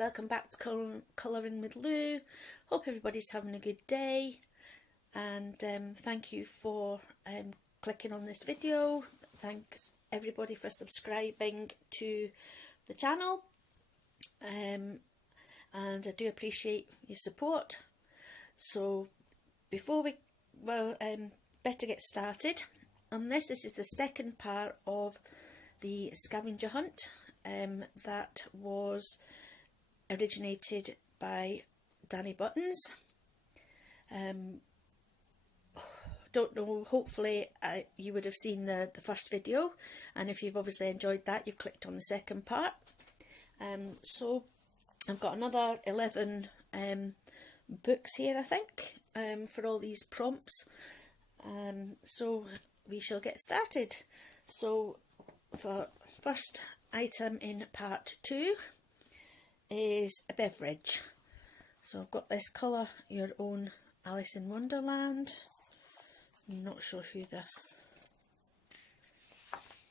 welcome back to Colouring with Lou. Hope everybody's having a good day, and thank you for clicking on this video. Thanks everybody for subscribing to the channel, and I do appreciate your support. So before we better get started on this. This is the second part of the scavenger hunt that was originated by Dani Buttons. Don't know, hopefully you would have seen the first video, and if you've obviously enjoyed that, you've clicked on the second part. So I've got another 11 books here, I think, for all these prompts. So we shall get started. So for first item in part 2 is a beverage. So I've got this Colour Your Own Alice in Wonderland. I'm not sure who the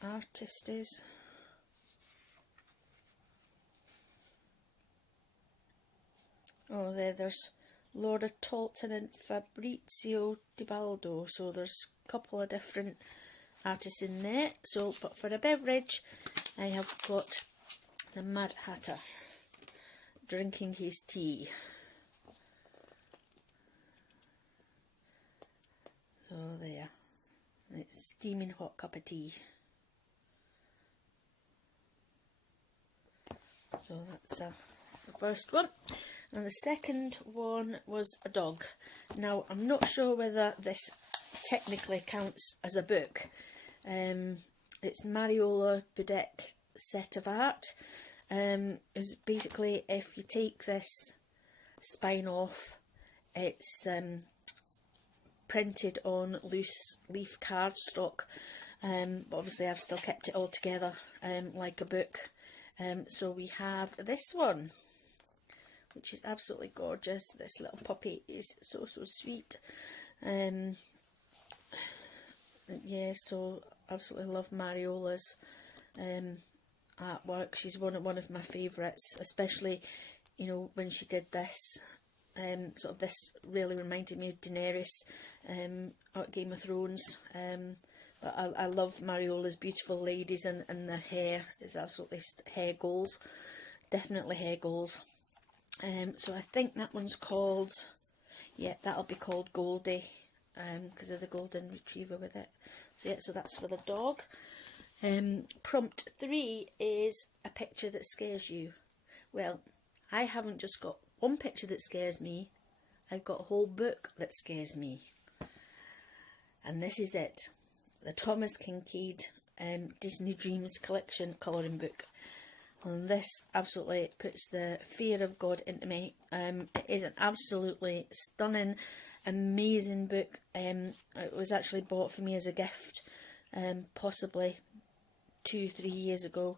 artist is. Oh, there's Laura Talton and Fabrizio Di Baldo. So there's a couple of different artists in there. So, but for a beverage, I have got the Mad Hatter drinking his tea. So there, it's steaming hot cup of tea. So that's the first one. And the second one was a dog. Now, I'm not sure whether this technically counts as a book. It's Mariola Budek set of art. Is basically, if you take this spine off, it's printed on loose leaf cardstock, but obviously I've still kept it all together like a book. So we have this one, which is absolutely gorgeous. This little puppy is so sweet. Yeah, so absolutely love Mariola's artwork. She's one of my favourites, especially, you know, when she did this. Sort of this really reminded me of Daenerys out Game of Thrones. But I love Mariola's beautiful ladies, and their hair is absolutely hair goals. Definitely hair goals. So I think that one's called, yeah, that'll be called Goldie, because of the golden retriever with it. So yeah, so that's for the dog. Prompt 3 is a picture that scares you. Well, I haven't just got one picture that scares me, I've got a whole book that scares me. And this is it. The Thomas Kincaid Disney Dreams Collection colouring book. And this absolutely puts the fear of God into me. It is an absolutely stunning, amazing book. It was actually bought for me as a gift, possibly 2-3 years ago,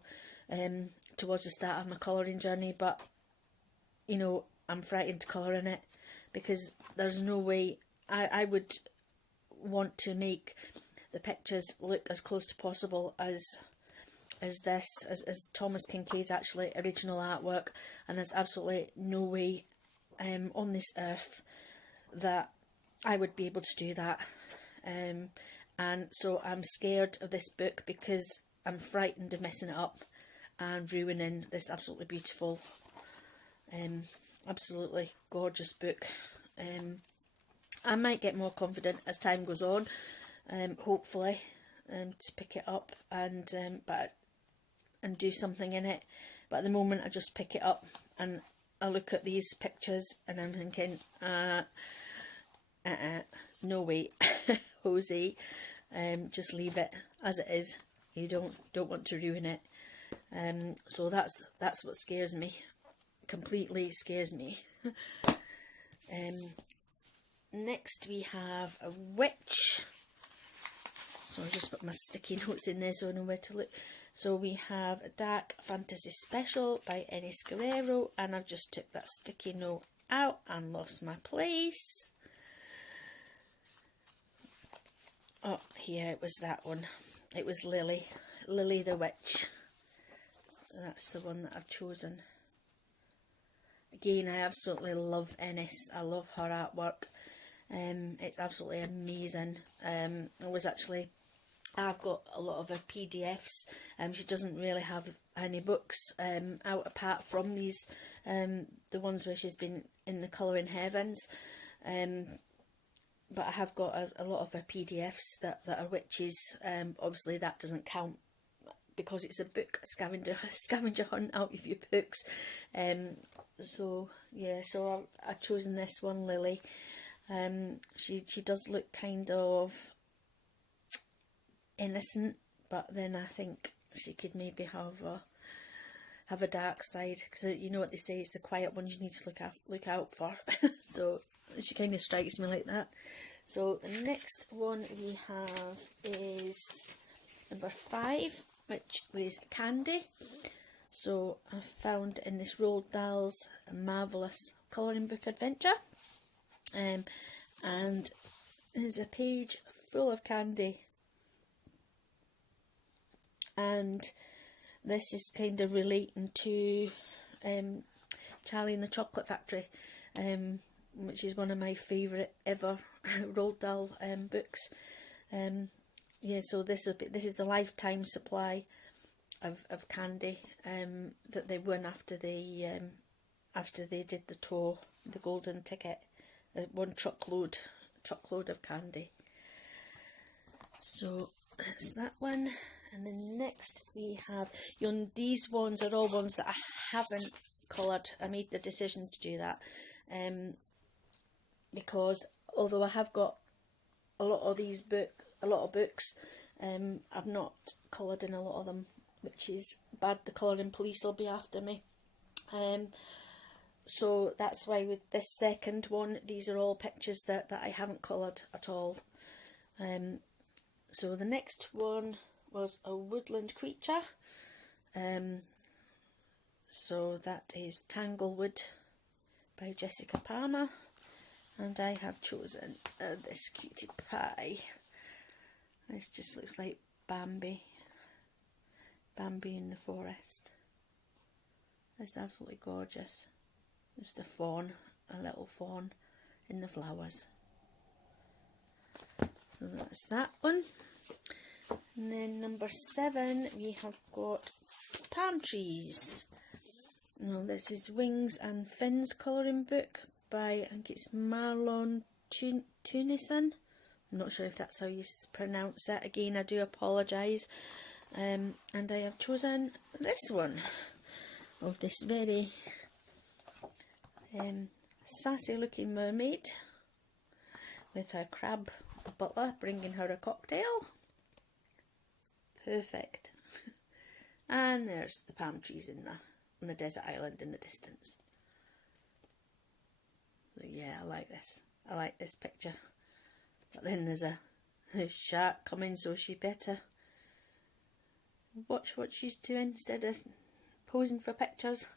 towards the start of my colouring journey. But, you know, I'm frightened to colour in it, because there's no way I would want to make the pictures look as close to possible as Thomas Kincaid's actually original artwork, and there's absolutely no way on this earth that I would be able to do that. And so I'm scared of this book, because I'm frightened of messing it up and ruining this absolutely beautiful, absolutely gorgeous book. I might get more confident as time goes on, hopefully, to pick it up and do something in it. But at the moment I just pick it up and I look at these pictures and I'm thinking, no way, Jose, just leave it as it is. You don't want to ruin it. So that's what scares me, completely scares me. Next we have a witch. So I'll just put my sticky notes in there so I know where to look. So we have a Dark Fantasy Special by Ennis Guerrero, and I've just took that sticky note out and lost my place. Oh, here, it was that one. It was Lily the Witch. That's the one that I've chosen. again, I absolutely love Ennis. I love her artwork. It's absolutely amazing. I've got a lot of her PDFs. She doesn't really have any books out apart from these, the ones where she's been in the Colouring Heavens. But I have got a lot of her PDFs that are witches. Obviously that doesn't count because it's a book, scavenger hunt out of your books. So yeah, so I've chosen this one, Lily. She does look kind of innocent, but then I think she could maybe have a dark side, because you know what they say, it's the quiet ones you need to look out for. So she kind of strikes me like that. So the next one we have is number 5, which was Candy. So I found in this Roald Dahl's Marvellous Colouring Book Adventure, and there's a page full of candy, and this is kind of relating to Charlie and the Chocolate Factory, which is one of my favourite ever Roald Dahl books. Yeah, so this is the lifetime supply of candy that they won after they did the tour, the golden ticket, one truckload of candy. So that's that one. And then next we have, these ones are all ones that I haven't coloured. I made the decision to do that because although I have got a lot of books, I've not coloured in a lot of them, which is bad. The colouring police will be after me. So that's why with this second one, these are all pictures that I haven't coloured at all. So the next one was a Woodland Creature. So that is Tanglewood by Jessica Palmer, and I have chosen this cutie pie. This just looks like Bambi in the forest. It's absolutely gorgeous. Just a little fawn in the flowers. So that's that one. And then number 7 we have got Palm Trees. Now this is Wings and Fins colouring book by, I think it's Marlon Tunison. I'm not sure if that's how you pronounce it. Again, I do apologise. And I have chosen this one of this very sassy looking mermaid with her crab butler bringing her a cocktail. Perfect. And there's the palm trees on the desert island in the distance. So yeah, I like this. I like this picture. But then there's a shark coming, so she better watch what she's doing instead of posing for pictures.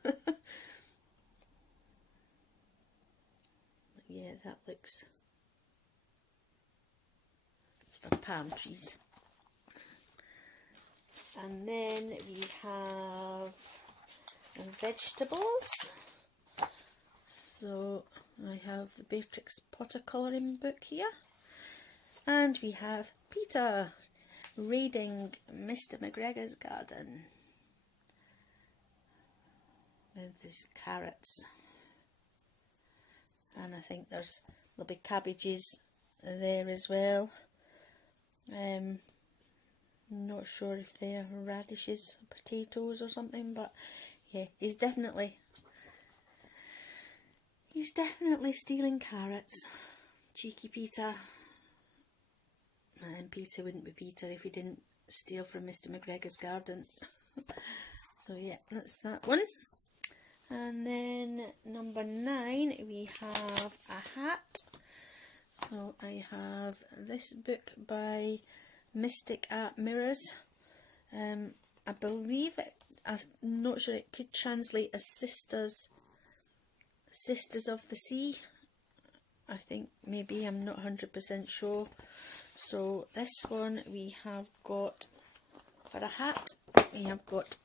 Yeah, that looks... it's for palm trees. And then we have vegetables. So I have the Beatrix Potter colouring book here. And we have Peter reading Mr. McGregor's garden with his carrots. And I think there'll be cabbages there as well. I'm not sure if they're radishes, potatoes or something, but yeah, he's definitely stealing carrots. Cheeky Peter. And Peter wouldn't be Peter if he didn't steal from Mr. McGregor's garden. So yeah, that's that one. And then number 9 we have a hat. So I have this book by Mystic Art Mirrors. I believe it, I'm not sure, it could translate as Sisters of the Sea. I think maybe, I'm not 100% sure. So this one we have got, for a hat, we have got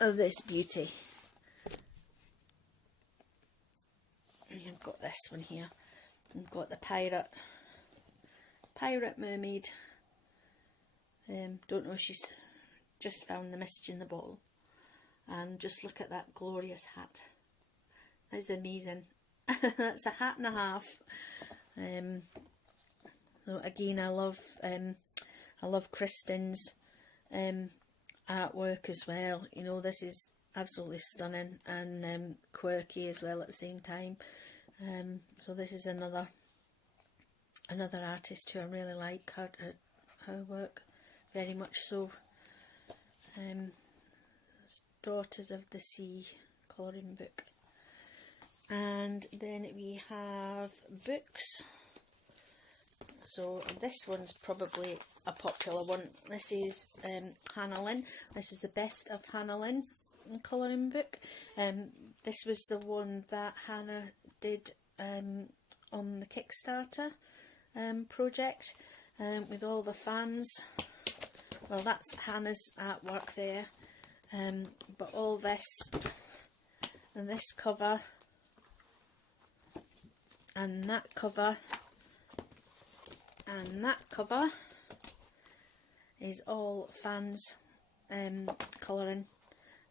this beauty. this one here. We've got the pirate mermaid. Don't know if she's just found the message in the bottle. And just look at that glorious hat. That is amazing. That's a hat and a half. So again, I love Kristen's artwork as well. You know, this is absolutely stunning and quirky as well at the same time. So this is another artist who I really like her work very much so. Daughters of the Sea colouring book. And then we have books. So this one's probably a popular one. This is Hannah Lynn. This is the Best of Hannah Lynn colouring book. This was the one that Hannah did on the Kickstarter project with all the fans. Well, that's Hannah's artwork there. But all this and this cover and that cover and that cover is all fans colouring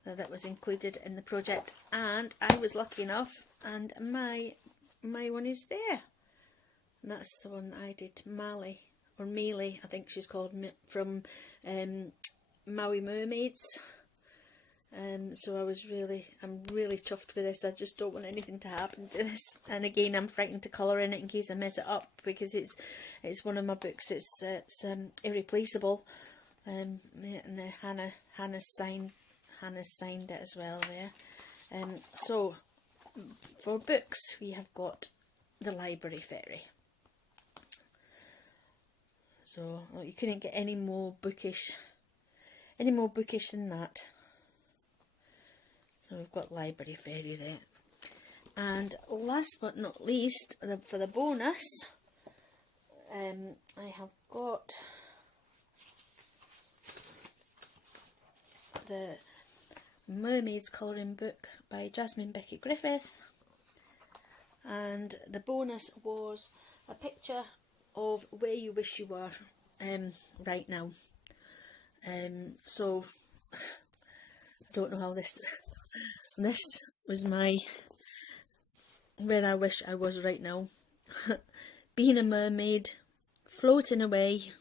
that was included in the project, and I was lucky enough and my one is there, and that's the one that I did, Mali, or Mealy I think she's called, from Maui Mermaids. So I'm really chuffed with this. I just don't want anything to happen to this. And again, I'm frightened to colour in it in case I mess it up, because it's one of my books that's irreplaceable. And the Hannah's signed it as well there. So for books, we have got The Library Fairy. So you couldn't get any more bookish than that. So we've got Library Fairy there. And last but not least, for the bonus, I have got the Mermaids colouring book by Jasmine Becky Griffith. And the bonus was a picture of where you wish you were right now. So I don't know how this was where I wish I was right now. Being a mermaid, floating away,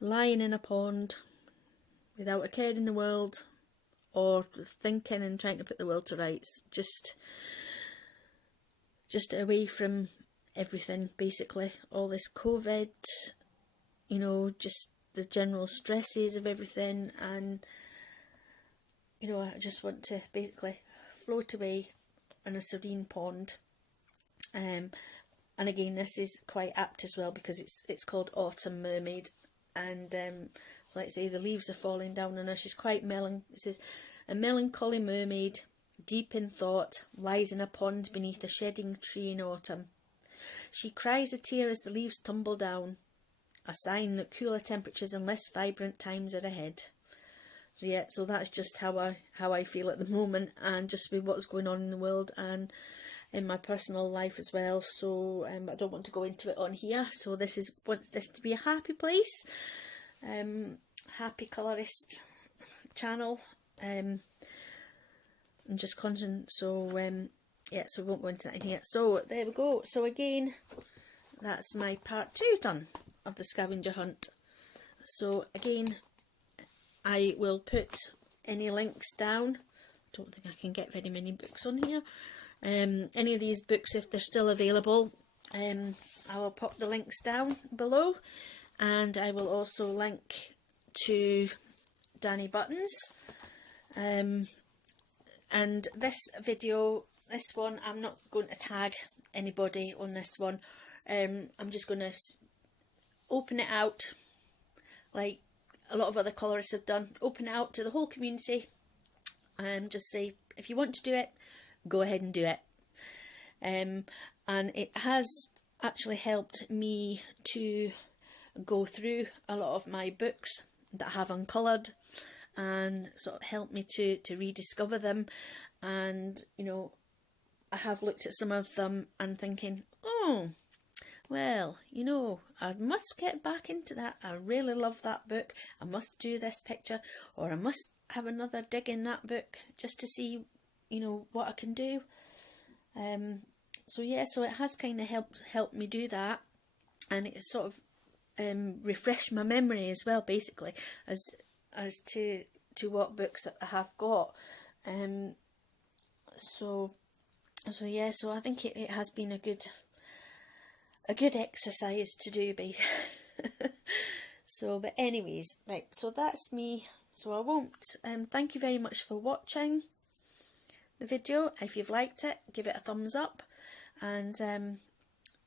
lying in a pond without a care in the world, or thinking and trying to put the world to rights, just away from everything, basically. All this COVID, you know, just the general stresses of everything, and you know, I just want to basically float away in a serene pond. And again, this is quite apt as well, because it's called Autumn Mermaid, and so like I say, the leaves are falling down on her. She's quite it says, a melancholy mermaid, deep in thought, lies in a pond beneath a shedding tree in autumn. She cries a tear as the leaves tumble down, a sign that cooler temperatures and less vibrant times are ahead. So yeah, so that's just how I feel at the moment, and just with what's going on in the world and in my personal life as well. So I don't want to go into it on here. So wants this to be a happy place, happy colourist channel, and just constant. So yeah, so we won't go into that in here. So there we go. So again, that's my part 2 done of the scavenger hunt. So again, I will put any links down. Don't think I can get very many books on here. Any of these books, if they're still available, I will pop the links down below, and I will also link to Dani Buttons. And this video, this one, I'm not going to tag anybody on this one. I'm just going to open it out like a lot of other colourists have done. Open it out to the whole community, and just say, if you want to do it, go ahead and do it. And it has actually helped me to go through a lot of my books that I have uncoloured, and sort of helped me to rediscover them, and you know, I have looked at some of them and thinking, oh, well, you know, I must get back into that. I really love that book. I must do this picture, or I must have another dig in that book just to see, you know, what I can do. So yeah, so it has kind of helped me do that, and it's sort of refreshed my memory as well, basically, as to what books I have got. So yeah, so I think it has been a good exercise to do, be. So, but anyways, right, so that's me. So I won't, thank you very much for watching the video. If you've liked it, give it a thumbs up, and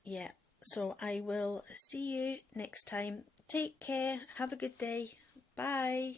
yeah, so I will see you next time. Take care, have a good day, bye.